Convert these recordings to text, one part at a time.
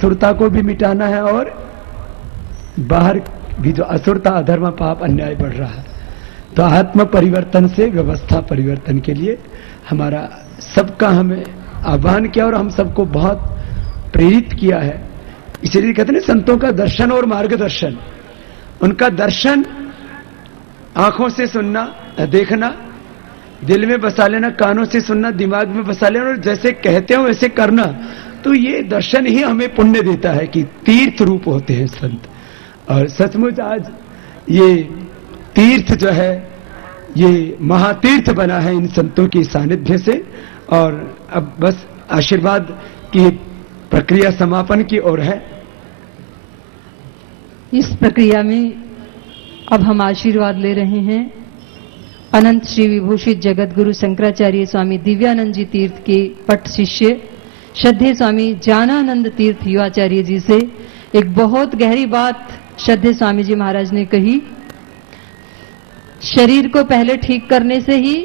असुरता को भी मिटाना है और बाहर भी जो असुरता, अधर्म, पाप, अन्याय बढ़ रहा है, तो आत्म परिवर्तन से व्यवस्था परिवर्तन के लिए हमारा सबका हमें आह्वान किया और हम सबको बहुत प्रेरित किया है। इसलिए कहते हैं संतों का दर्शन और मार्गदर्शन, उनका दर्शन आंखों से सुनना, देखना, दिल में बसा लेना, कानों से सुनना, दिमाग में बसा लेना और जैसे कहते हो वैसे करना, तो ये दर्शन ही हमें पुण्य देता है कि तीर्थ रूप होते हैं संत। और सचमुच आज ये तीर्थ जो है ये महातीर्थ बना है इन संतों की सानिध्य से। और अब बस आशीर्वाद की प्रक्रिया समापन की ओर है। इस प्रक्रिया में अब हम आशीर्वाद ले रहे हैं अनंत श्री विभूषित जगत गुरु शंकराचार्य स्वामी दिव्यानंद जी तीर्थ के पट शिष्य श्रद्धेय स्वामी ज्ञानानंद तीर्थ युवाचार्य जी से। एक बहुत गहरी बात श्रद्धेय स्वामी जी महाराज ने कही, शरीर को पहले ठीक करने से ही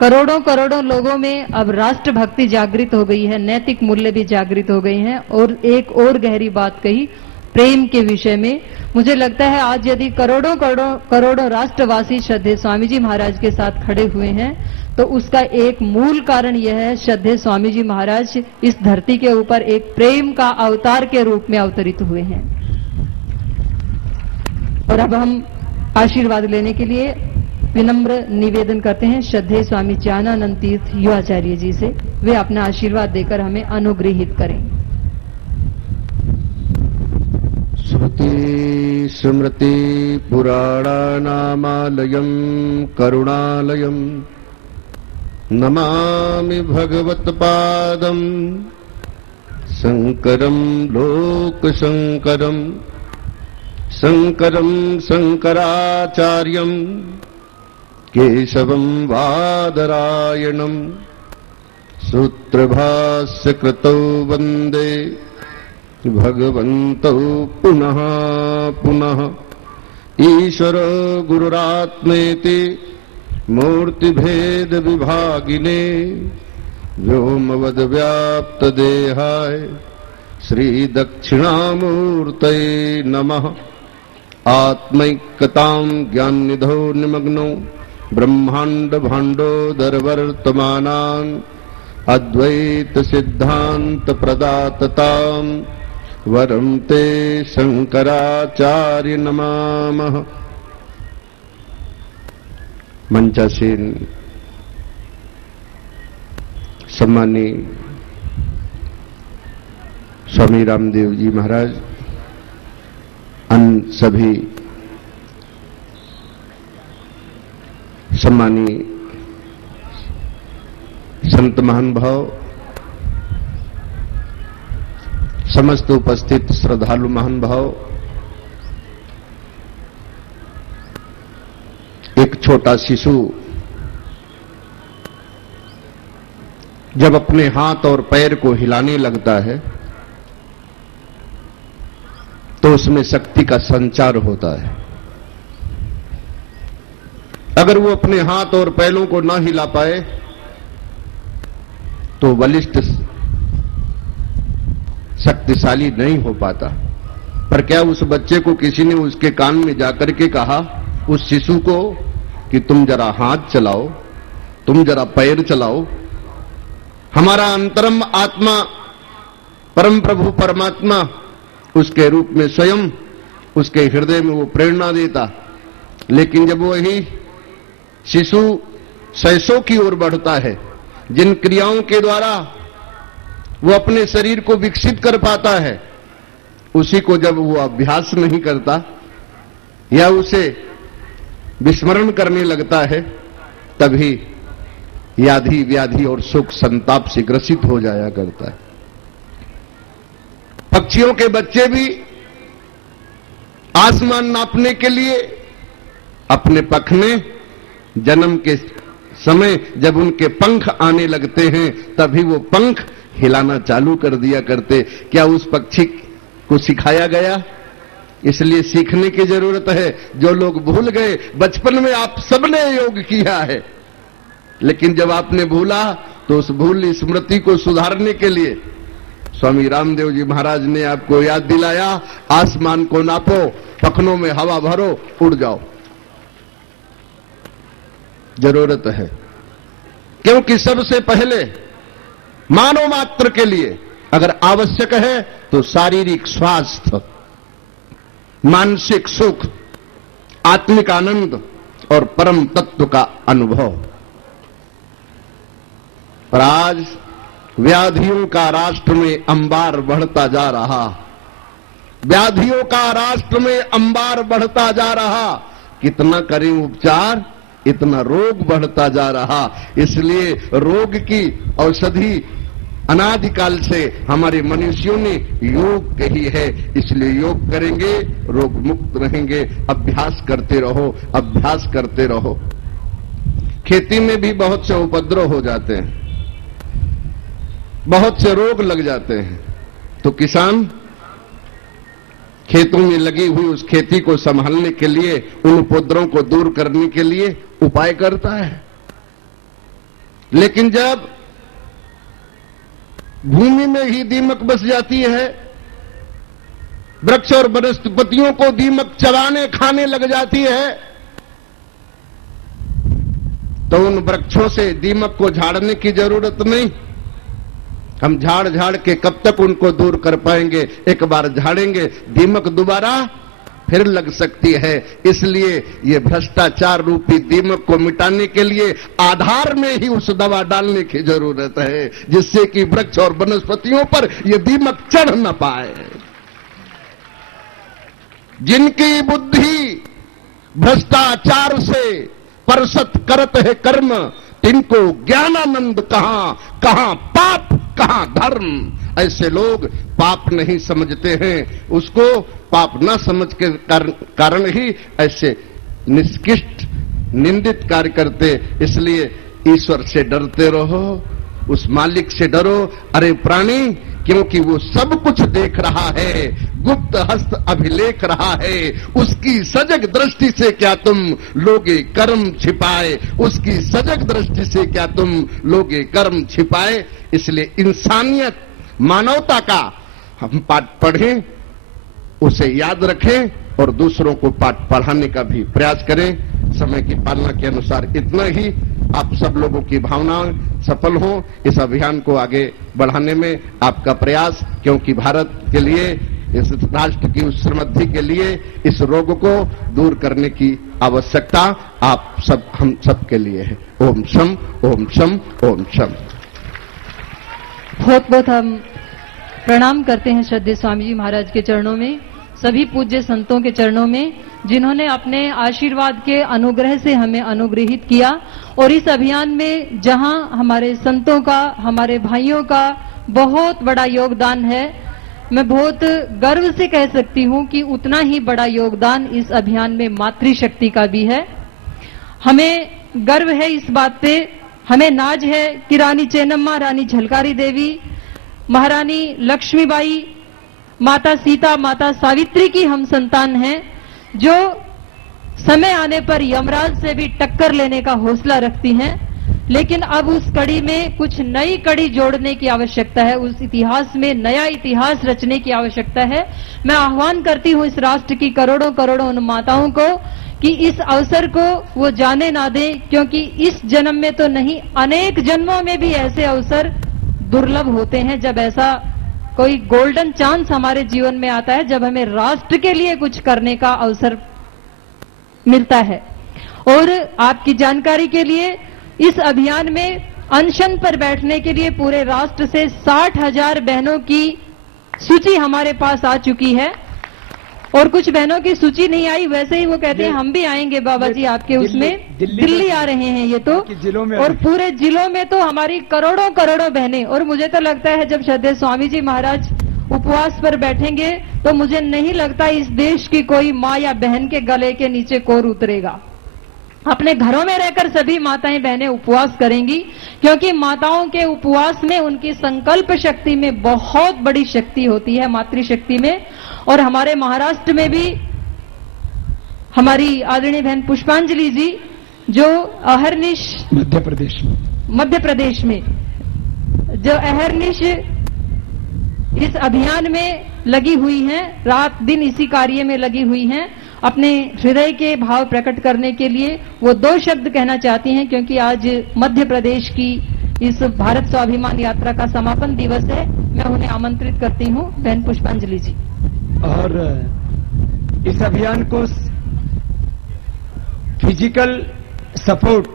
करोड़ों करोड़ों लोगों में अब राष्ट्र भक्ति जागृत हो गई है, नैतिक मूल्य भी जागृत हो गए हैं। और एक और गहरी बात कही प्रेम के विषय में। मुझे लगता है आज यदि करोड़ों करोड़ों करोड़ों राष्ट्रवासी श्रद्धेय स्वामी जी महाराज के साथ खड़े हुए हैं तो उसका एक मूल कारण यह है, श्रद्धेय स्वामी जी महाराज इस धरती के ऊपर एक प्रेम का अवतार के रूप में अवतरित हुए हैं। और अब हम आशीर्वाद लेने के लिए विनम्र निवेदन करते हैं श्रद्धेय स्वामी ज्ञानानंद तीर्थ युवाचार्य जी से, वे अपना आशीर्वाद देकर हमें अनुग्रहित करें। श्रुति स्मृति पुराणानामालयं करुणालयं नमामि भगवत्पादं शंकरं लोकशंकरं शंकरं शंकराचार्यं केशवं वादरायणं सूत्रभाष्यकृतौ वन्दे भगवन्तौ पुनः पुनः। ईश्वरो गुरुरात्मेति मूर्तिभेद विभागिने व्योमवद् व्याप्त देहाय श्री दक्षिणामूर्तये नमः। आत्मैक्यतां ज्ञाननिधौ निमग्नो ब्रह्मांड भाण्डोदरवर्तमानान् अद्वैत सिद्धांत प्रदाततां वरं ते शंकराचार्य नमामः। मंचासीन सम्मानीय स्वामी रामदेव जी महाराज, अन्य सभी सम्मानीय संत महानुभाव, समस्त उपस्थित श्रद्धालु महानुभाव, एक छोटा शिशु जब अपने हाथ और पैर को हिलाने लगता है तो उसमें शक्ति का संचार होता है। अगर वो अपने हाथ और पैरों को ना हिला पाए तो बलिष्ठ शक्तिशाली नहीं हो पाता। पर क्या उस बच्चे को किसी ने उसके कान में जाकर के कहा, उस शिशु को, कि तुम जरा हाथ चलाओ, तुम जरा पैर चलाओ? हमारा अंतरम आत्मा परम प्रभु परमात्मा उसके रूप में स्वयं उसके हृदय में वो प्रेरणा देता। लेकिन जब वही शिशु शैशव की ओर बढ़ता है, जिन क्रियाओं के द्वारा वो अपने शरीर को विकसित कर पाता है, उसी को जब वो अभ्यास नहीं करता या उसे विस्मरण करने लगता है, तभी याधि व्याधि और सुख संताप से ग्रसित हो जाया करता है। पक्षियों के बच्चे भी आसमान नापने के लिए अपने पखने जन्म के समय जब उनके पंख आने लगते हैं तभी वो पंख हिलाना चालू कर दिया करते। क्या उस पक्षी को सिखाया गया? इसलिए सीखने की जरूरत है। जो लोग भूल गए, बचपन में आप सबने योग किया है, लेकिन जब आपने भूला तो उस भूल स्मृति को सुधारने के लिए स्वामी रामदेव जी महाराज ने आपको याद दिलाया, आसमान को नापो, पखनों में हवा भरो, उड़ जाओ। जरूरत है, क्योंकि सबसे पहले मानव मात्र के लिए अगर आवश्यक है तो शारीरिक स्वास्थ्य, मानसिक सुख, आत्मिक आनंद और परम तत्व का अनुभव। पर आज व्याधियों का राष्ट्र में अंबार बढ़ता जा रहा, व्याधियों का राष्ट्र में अंबार बढ़ता जा रहा। कितना करें उपचार, इतना रोग बढ़ता जा रहा। इसलिए रोग की औषधि अनादिकाल से हमारे मनुष्यों ने योग कही है, इसलिए योग करेंगे, रोग मुक्त रहेंगे। अभ्यास करते रहो, अभ्यास करते रहो। खेती में भी बहुत से उपद्रव हो जाते हैं, बहुत से रोग लग जाते हैं, तो किसान खेतों में लगी हुई उस खेती को संभालने के लिए, उन उपद्रवों को दूर करने के लिए उपाय करता है। लेकिन जब भूमि में ही दीमक बस जाती है, वृक्ष और वनस्पतियों को दीमक चबाने खाने लग जाती है, तो उन वृक्षों से दीमक को झाड़ने की जरूरत नहीं। हम झाड़ झाड़ के कब तक उनको दूर कर पाएंगे? एक बार झाड़ेंगे, दीमक दोबारा फिर लग सकती है। इसलिए ये भ्रष्टाचार रूपी दीमक को मिटाने के लिए आधार में ही उस दवा डालने की जरूरत है, जिससे कि वृक्ष और वनस्पतियों पर ये दीमक चढ़ न पाए। जिनकी बुद्धि भ्रष्टाचार से परसत करत है कर्म, तिनको ज्ञानानंद कहां, कहां पाप कहां धर्म। ऐसे लोग पाप नहीं समझते हैं, उसको पाप न समझ के कारण ही ऐसे निष्कृष्ट निंदित कार्य करते। इसलिए ईश्वर से डरते रहो, उस मालिक से डरो। अरे प्राणी, क्योंकि वो सब कुछ देख रहा है, गुप्त हस्त अभिलेख रहा है। उसकी सजग दृष्टि से क्या तुम लोगे कर्म छिपाए, उसकी सजग दृष्टि से क्या तुम लोगे कर्म छिपाए। इसलिए इंसानियत, मानवता का हम पाठ पढ़ें, उसे याद रखें और दूसरों को पाठ पढ़ाने का भी प्रयास करें। समय की पालना के अनुसार इतना ही। आप सब लोगों की भावनाएं सफल हो, इस अभियान को आगे बढ़ाने में आपका प्रयास, क्योंकि भारत के लिए, इस राष्ट्र की उस समृद्धि के लिए इस रोग को दूर करने की आवश्यकता आप सब, हम सब के लिए है। ओम शम, ओम शम, ओम शम। बहुत बहुत हम प्रणाम करते हैं श्रद्धेय स्वामी जी महाराज के चरणों में, सभी पूज्य संतों के चरणों में, जिन्होंने अपने आशीर्वाद के अनुग्रह से हमें अनुग्रहित किया। और इस अभियान में जहां हमारे संतों का, हमारे भाइयों का बहुत बड़ा योगदान है, मैं बहुत गर्व से कह सकती हूं कि उतना ही बड़ा योगदान इस अभियान में मातृशक्ति का भी है। हमें गर्व है इस बात पे, हमें नाज है कि रानी चेन्नम्मा, रानी झलकारी देवी, महारानी लक्ष्मीबाई, माता सीता, माता सावित्री की हम संतान हैं, जो समय आने पर यमराज से भी टक्कर लेने का हौसला रखती हैं। लेकिन अब उस कड़ी में कुछ नई कड़ी जोड़ने की आवश्यकता है, उस इतिहास में नया इतिहास रचने की आवश्यकता है। मैं आह्वान करती हूं इस राष्ट्र की करोड़ों करोड़ों उन माताओं को कि इस अवसर को वो जाने ना दें, क्योंकि इस जन्म में तो नहीं, अनेक जन्मों में भी ऐसे अवसर दुर्लभ होते हैं जब ऐसा कोई गोल्डन चांस हमारे जीवन में आता है, जब हमें राष्ट्र के लिए कुछ करने का अवसर मिलता है। और आपकी जानकारी के लिए, इस अभियान में अनशन पर बैठने के लिए पूरे राष्ट्र से 60,000 बहनों की सूची हमारे पास आ चुकी है। और कुछ बहनों की सूची नहीं आई, वैसे ही वो कहते हैं हम भी आएंगे बाबा जी आपके उसमें। दिल्ली आ रहे हैं ये तो, और पूरे जिलों में तो हमारी करोड़ों करोड़ों बहनें। और मुझे तो लगता है जब श्रद्धेय स्वामी जी महाराज उपवास पर बैठेंगे तो मुझे नहीं लगता इस देश की कोई माँ या बहन के गले के नीचे कोर उतरेगा। अपने घरों में रहकर सभी माताएं बहनें उपवास करेंगी, क्योंकि माताओं के उपवास में उनकी संकल्प शक्ति में बहुत बड़ी शक्ति होती है, मातृशक्ति में। और हमारे महाराष्ट्र में भी हमारी आदरणीय बहन पुष्पांजलि जी, जो अहरनिश मध्य प्रदेश में जो अहरनिश इस अभियान में लगी हुई हैं, रात दिन इसी कार्य में लगी हुई हैं। अपने हृदय के भाव प्रकट करने के लिए वो 2 शब्द कहना चाहती हैं, क्योंकि आज मध्य प्रदेश की इस भारत स्वाभिमान यात्रा का समापन दिवस है। मैं उन्हें आमंत्रित करती हूं, बहन पुष्पांजलि जी। और इस अभियान को फिजिकल सपोर्ट,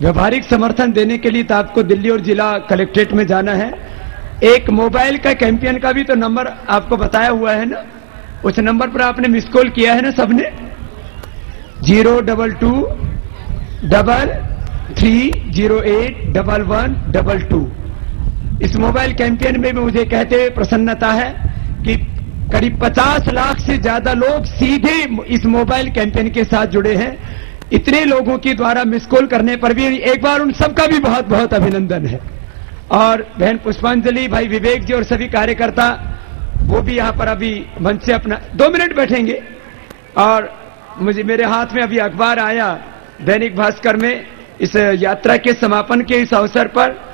व्यवहारिक समर्थन देने के लिए तो आपको दिल्ली और जिला कलेक्ट्रेट में जाना है। एक मोबाइल का कैंपेन का भी तो नंबर आपको बताया हुआ है ना, उस नंबर पर आपने मिस कॉल किया है ना सबने, 02233081122। इस मोबाइल कैंपेन में मुझे कहते हुए प्रसन्नता है कि करीब 50 लाख से ज्यादा लोग सीधे इस मोबाइल कैंपेन के साथ जुड़े हैं। इतने लोगों के द्वारा मिस कॉल करने पर भी एक बार उन सबका भी बहुत बहुत अभिनंदन है। और बहन पुष्पांजलि, भाई विवेक जी और सभी कार्यकर्ता, वो भी यहां पर अभी मंच से अपना 2 मिनट बैठेंगे। और मेरे हाथ में अभी अखबार आया दैनिक भास्कर में, इस यात्रा के समापन के इस अवसर पर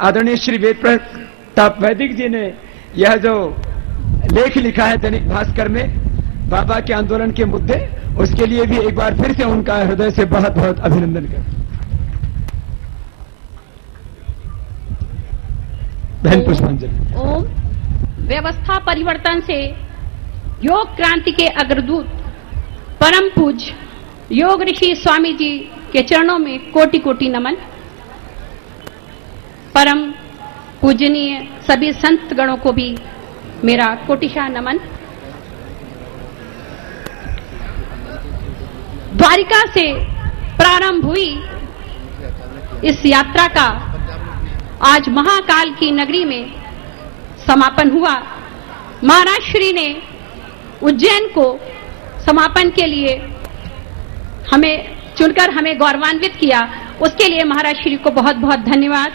आदरणीय श्री वेद प्रताप वैदिक जी ने यह जो लेख लिखा है दैनिक भास्कर में बाबा के आंदोलन के मुद्दे, उसके लिए भी एक बार फिर से उनका हृदय से बहुत बहुत अभिनंदन करता। बहन पुष्पांजलि। ओम। व्यवस्था परिवर्तन से योग क्रांति के अग्रदूत परम पूज्य योग ऋषि स्वामी जी के चरणों में कोटि कोटि नमन। परम पूजनीय सभी संत गणों को भी मेरा कोटिशाह नमन। द्वारिका से प्रारंभ हुई इस यात्रा का आज महाकाल की नगरी में समापन हुआ। महाराज श्री ने उज्जैन को समापन के लिए हमें चुनकर हमें गौरवान्वित किया, उसके लिए महाराज श्री को बहुत बहुत धन्यवाद।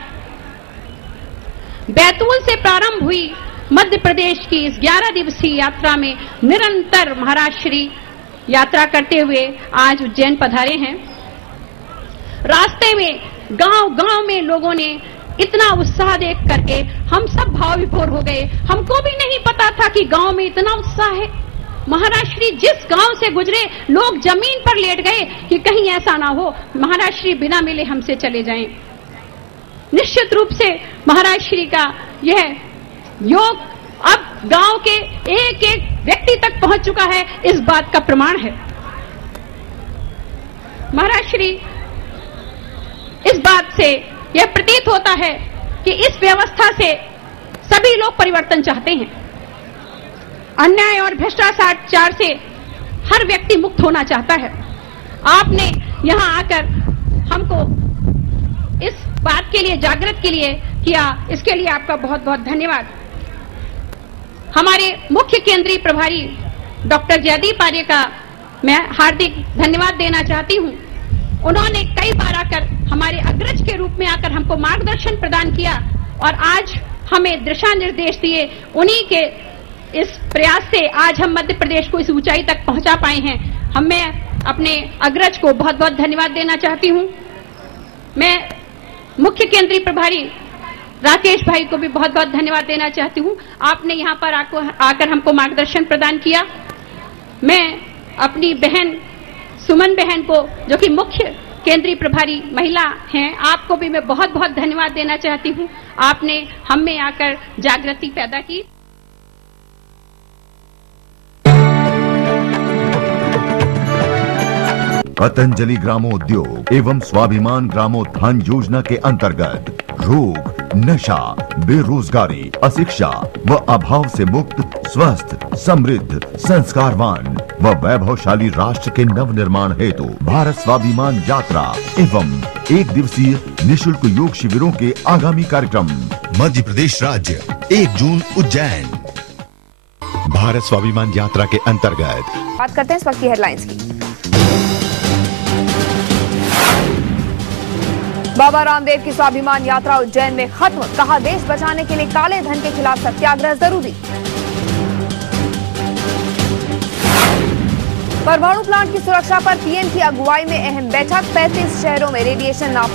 बैतूल से प्रारंभ हुई मध्य प्रदेश की इस 11 दिवसीय यात्रा में निरंतर महाराज श्री यात्रा करते हुए आज उज्जैन पधारे हैं। रास्ते में गांव-गांव में लोगों ने इतना उत्साह देख करके हम सब भाव विभोर हो गए। हमको भी नहीं पता था कि गांव में इतना उत्साह है। महाराज श्री जिस गांव से गुजरे लोग जमीन पर लेट गए कि कहीं ऐसा ना हो महाराज श्री बिना मिले हमसे चले जाएं। निश्चित रूप से महाराज श्री का यह योग अब गांव के एक एक व्यक्ति तक पहुंच चुका है, इस बात का प्रमाण है। महाराज श्री इस बात से यह प्रतीत होता है कि इस व्यवस्था से सभी लोग परिवर्तन चाहते हैं। अन्याय और भ्रष्टाचार से हर व्यक्ति मुक्त होना चाहता है। आपने यहां आकर हमको इस बात के लिए जागृत के लिए किया, इसके लिए आपका बहुत बहुत धन्यवाद। हमारे मुख्य केंद्रीय प्रभारी डॉक्टर जयदीप आर्य का मैं हार्दिक धन्यवाद देना चाहती हूं। उन्होंने कई बार आकर हमारे अग्रज के रूप में आकर हमको मार्गदर्शन प्रदान किया और आज हमें दिशा निर्देश दिए। उन्हीं के इस प्रयास से आज हम मध्य प्रदेश को इस ऊंचाई तक पहुंचा पाए हैं। मैं अपने अग्रज को बहुत बहुत धन्यवाद देना चाहती हूं। मैं मुख्य केंद्रीय प्रभारी राकेश भाई को भी बहुत बहुत धन्यवाद देना चाहती हूं। आपने यहां पर आकर हमको मार्गदर्शन प्रदान किया। मैं अपनी बहन सुमन बहन को, जो कि मुख्य केंद्रीय प्रभारी महिला हैं, आपको भी मैं बहुत बहुत धन्यवाद देना चाहती हूं। आपने हम में आकर जागृति पैदा की। पतंजलि ग्रामोद्योग एवं स्वाभिमान ग्रामोत्थान योजना के अंतर्गत रोग, नशा, बेरोजगारी, अशिक्षा व अभाव से मुक्त, स्वस्थ, समृद्ध, संस्कारवान व वैभवशाली राष्ट्र के नव निर्माण हेतु भारत स्वाभिमान यात्रा एवं 1 दिवसीय निःशुल्क योग शिविरों के आगामी कार्यक्रम। मध्य प्रदेश राज्य 1 जून उज्जैन। भारत स्वाभिमान यात्रा के अंतर्गत बात करते हैं इस वक्त की हेडलाइंस की। बाबा रामदेव की स्वाभिमान यात्रा उज्जैन में खत्म, कहा देश बचाने के लिए काले धन के खिलाफ सत्याग्रह जरूरी। परमाणु प्लांट की सुरक्षा पर पीएम की अगुवाई में अहम बैठक, 35 शहरों में रेडिएशन नाप